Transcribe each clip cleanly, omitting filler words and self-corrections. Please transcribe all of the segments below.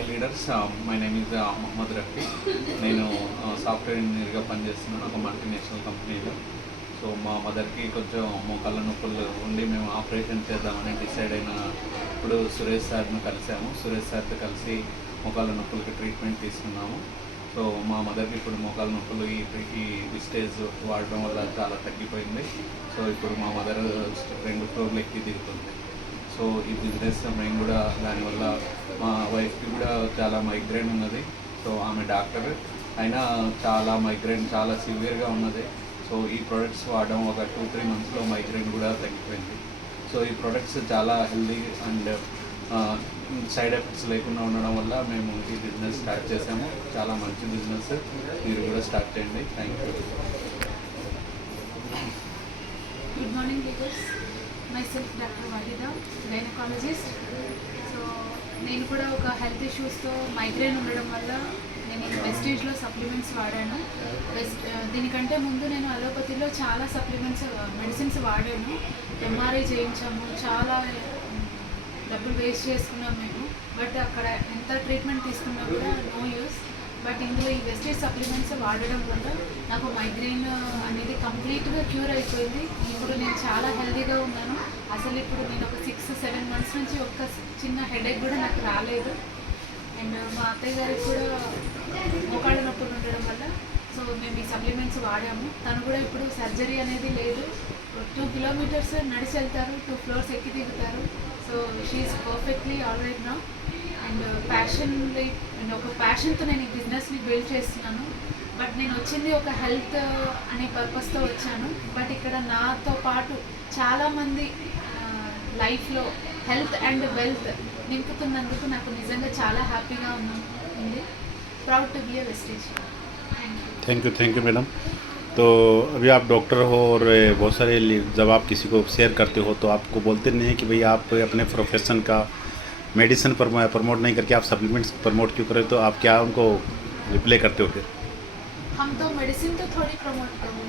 Hi leaders, my name is Mohammed Rafi. నేను software ఇంజనీర్గా పనిచేస్తున్నాను ఒక మల్టీనేషనల్ కంపెనీలో. సో మా మదర్కి కొంచెం మోకాళ్ళ నొప్పులు ఉండి మేము ఆపరేషన్ చేద్దామని డిసైడ్ అయిన ఇప్పుడు సురేష్ సార్ను కలిసాము. సురేష్ సార్తో కలిసి మోకాళ్ళ నొప్పులకి ట్రీట్మెంట్ తీసుకున్నాము. సో మా మదర్కి ఇప్పుడు మోకాళ్ళ నొప్పులు ఈ విస్టేజ్ వాడడం వల్ల చాలా తగ్గిపోయింది. సో ఇప్పుడు మా మదర్ 2 ఫ్లోర్లు ఎక్కి దిగుతుంది. సో ఈ బిజినెస్ మేము కూడా దానివల్ల మా వైఫ్కి కూడా చాలా మైగ్రేన్ ఉన్నది. సో ఆమె డాక్టర్ అయినా చాలా మైగ్రేన్ చాలా సివియర్గా ఉన్నది. సో ఈ ప్రొడక్ట్స్ వాడడం ఒక 2-3 మంత్స్లో మైగ్రేన్ కూడా తగ్గిపోయింది. సో ఈ ప్రొడక్ట్స్ చాలా హెల్దీ అండ్ సైడ్ ఎఫెక్ట్స్ లేకుండా ఉండడం వల్ల మేము ఈ బిజినెస్ స్టార్ట్ చేసాము. చాలా మంచి బిజినెస్, మీరు కూడా స్టార్ట్ చేయండి. Thank you. Good morning leaders, myself doctor Wahida, gynaecologist. So నేను కూడా ఒక హెల్త్ ఇష్యూస్తో మైగ్రేన్ ఉండడం వల్ల నేను వెస్టేజ్లో సప్లిమెంట్స్ వాడాను. దీనికంటే ముందు నేను అలోపతిలో చాలా మెడిసిన్స్ వాడాను. ఎంఆర్ఐ చేయించాము, చాలా డబ్బులు వేస్ట్ చేసుకున్నాం మేము. బట్ అక్కడ ఎంత ట్రీట్మెంట్ తీసుకున్నా కూడా నో యూస్. బట్ ఇందులో ఈ వెస్టేజ్ సప్లిమెంట్స్ వాడడం వల్ల నాకు మైగ్రెయిన్ అనేది కంప్లీట్గా క్యూర్ అయిపోయింది. ఇప్పుడు నేను చాలా హెల్తీగా ఉన్నాను. అసలు ఇప్పుడు నేను ఒక 6-7 మంత్స్ నుంచి ఒక్క చిన్న హెడేక్ కూడా నాకు రాలేదు. అండ్ మా అత్తయ్య గారికి కూడా మోకాళ్ళ నొప్పులు ఉండడం వల్ల సో మేము ఈ సప్లిమెంట్స్ వాడాము. తను కూడా ఇప్పుడు సర్జరీ అనేది లేదు. 2 కిలోమీటర్స్ నడిచి వెళ్తారు, 2 ఫ్లోర్స్ ఎక్కి దిగుతారు. So she is perfectly all right now. And ఒక ప్యాషన్తో నేను ఈ బిజినెస్ని బిల్డ్ చేస్తున్నాను. బట్ నేను వచ్చింది ఒక హెల్త్ అనే పర్పస్తో వచ్చాను. బట్ ఇక్కడ నాతో పాటు చాలామంది లైఫ్లో హెల్త్ అండ్ వెల్త్ నింపుతున్నందుకు నాకు నిజంగా చాలా హ్యాపీగా ఉంది. Proud to be a Vestige. Thank you madam. तो अभी आप डॉक्टर हो और बहुत सारे जब आप किसी को शेयर करते हो तो आपको बोलते नहीं है कि भाई आप अपने प्रोफेशन का मेडिसिन प्रमोट नहीं करके आप सप्लीमेंट्स प्रमोट क्यों करें, तो आप क्या उनको रिप्लाई करते हो फिर? हम तो मेडिसिन तो थोड़ी प्रमोट करें,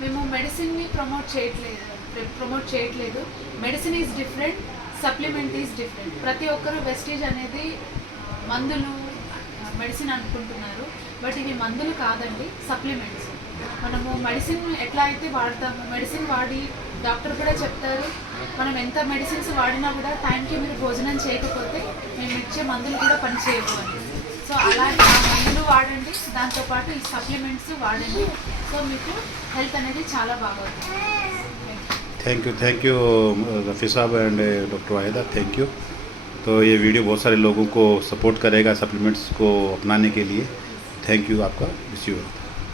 మేము మెడిసిన్ని ప్రమోట్ చేయట్లేదు. Medicine is different, supplement is different. ప్రతి ఒక్కరు వెస్టేజ్ అనేది మందులు మెడిసిన్ అనుకుంటున్నారు. బట్ ఇవి మందులు కాదండి, సప్లిమెంట్స్. మనము మెడిసిన్ ఎట్లా అయితే వాడతాము, మెడిసిన్ వాడి డాక్టర్ కూడా చెప్తారు మనం ఎంత మెడిసిన్స్ వాడినా కూడా టైంకి మీరు భోజనం చేయకపోతే మేము ఇచ్చే మందులు కూడా పనిచేయవు అని. సో అలాగే ఆ మందులు వాడండి, దాంతోపాటు ఈ సప్లిమెంట్స్ వాడండి. సో మీకు హెల్త్ అనేది చాలా బాగుంటుంది. थैंक यू रफ़ी साहब and doctor Waheeda, thank you. तो ये वीडियो बहुत सारे लोगों को सपोर्ट करेगा सप्लीमेंट्स को अपनाने के लिए. थैंक यू आपका. Wish you.